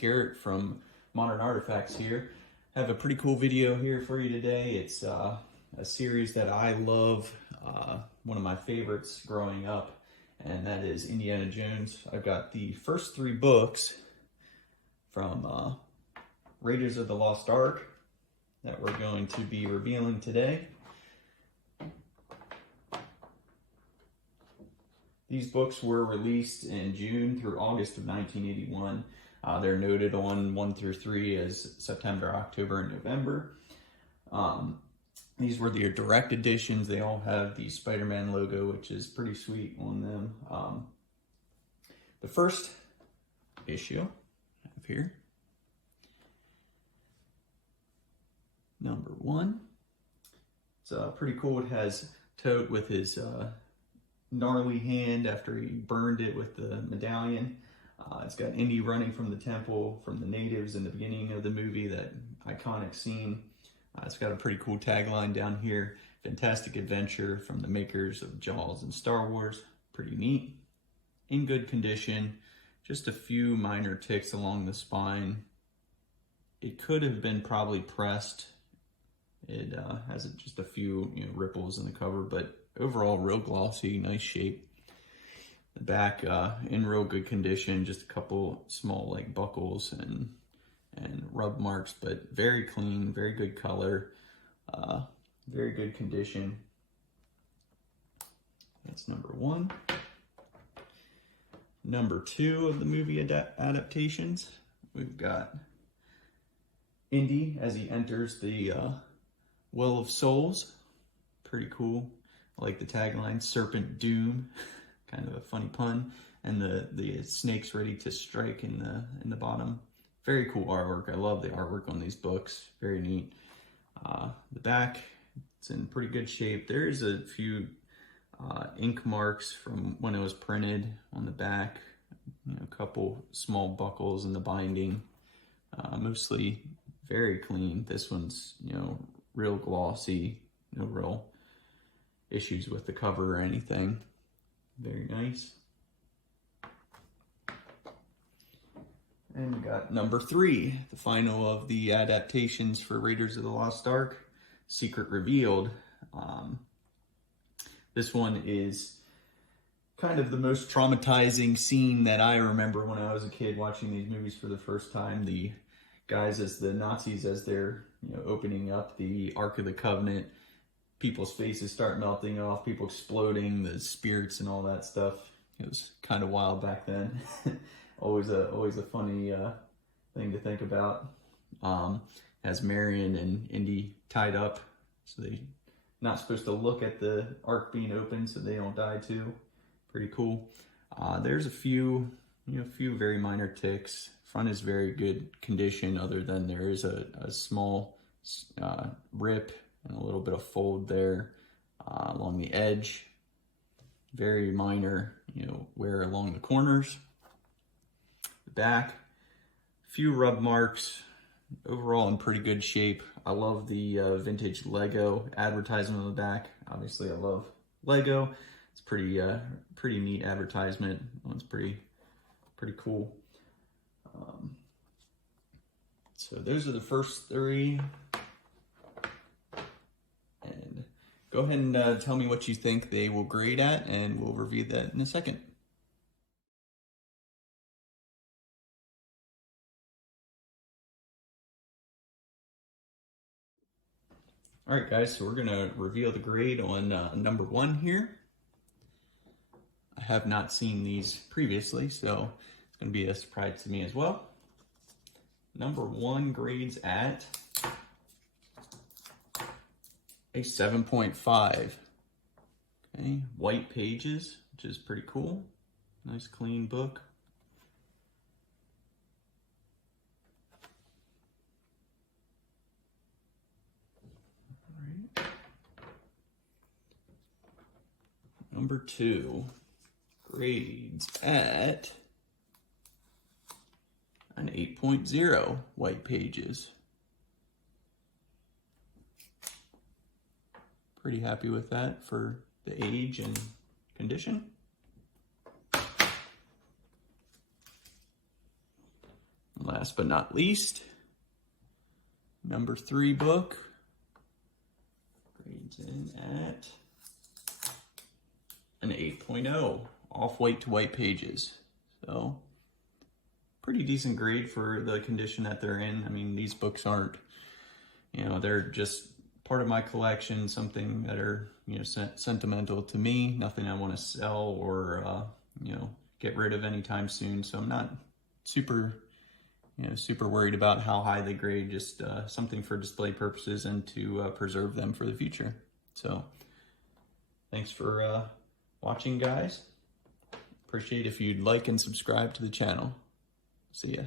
Garrett from Modern Artifacts here. I have a pretty cool video here for you today. It's a series that I love, one of my favorites growing up, and that is Indiana Jones. I've got the first 3 books from Raiders of the Lost Ark that we're going to be revealing today. These books were released in June through August of 1981. They're noted on 1 through 3 as September, October, and November. These were the direct editions. They all have the Spider-Man logo, which is pretty sweet on them. The first issue I have here, number 1. It's pretty cool. It has Toad with his gnarly hand after he burned it with the medallion. It's got Indy running from the temple from the natives in the beginning of the movie, that iconic scene. It's got a pretty cool tagline down here: fantastic adventure from the makers of Jaws and Star Wars. Pretty neat. In good condition, just a few minor ticks along the spine. It could have been probably pressed. It has just a few ripples in the cover, but overall real glossy, nice shape. The back in real good condition, just a couple small like buckles and rub marks, but very clean, very good color, very good condition. That's number 1. Number 2 of the movie adaptations, we've got Indy as he enters the Well of Souls. Pretty cool. I like the tagline, Serpent Doom, kind of a funny pun, and the snake's ready to strike in the bottom. Very cool artwork. I love the artwork on these books. Very neat. The back, it's in pretty good shape. There's a few ink marks from when it was printed on the back. A couple small buckles in the binding. Mostly very clean. This one's real glossy. No real issues with the cover or anything. Very nice. And we got number 3, the final of the adaptations for Raiders of the Lost Ark, Secret Revealed. This one is kind of the most traumatizing scene that I remember when I was a kid watching these movies for the first time. The guys, as the Nazis, as they're opening up the Ark of the Covenant, people's faces start melting off, people exploding, the spirits and all that stuff. It was kind of wild back then. always a funny thing to think about. Has Marion and Indy tied up, so they're not supposed to look at the Ark being open, so they don't die too. Pretty cool. There's a few very minor ticks. Front is very good condition, other than there is a small rip and a little bit of fold there along the edge. Very minor, wear along the corners. The back, a few rub marks. Overall in pretty good shape. I love the vintage Lego advertisement on the back. Obviously, I love Lego. It's pretty neat advertisement. It's pretty cool. So those are the first 3. And go ahead and tell me what you think they will grade at, and we'll review that in a second. All right, guys, so we're gonna reveal the grade on number 1 here. I have not seen these previously, so it's gonna be a surprise to me as well. Number 1 grades at a 7.5. Okay, white pages, which is pretty cool. Nice clean book. All right. Number 2 grades at an 8.0, white pages. Pretty happy with that for the age and condition. last but not least, number 3 book. Grades in at an 8.0, off-white to white pages. So, pretty decent grade for the condition that they're in. I mean, these books aren't, you know, they're just part of my collection, something that are, you know, sentimental to me, nothing I want to sell or, you know, get rid of anytime soon. So I'm not super worried about how high they grade, just something for display purposes and to preserve them for the future. So thanks for watching, guys. Appreciate if you'd like and subscribe to the channel. See ya.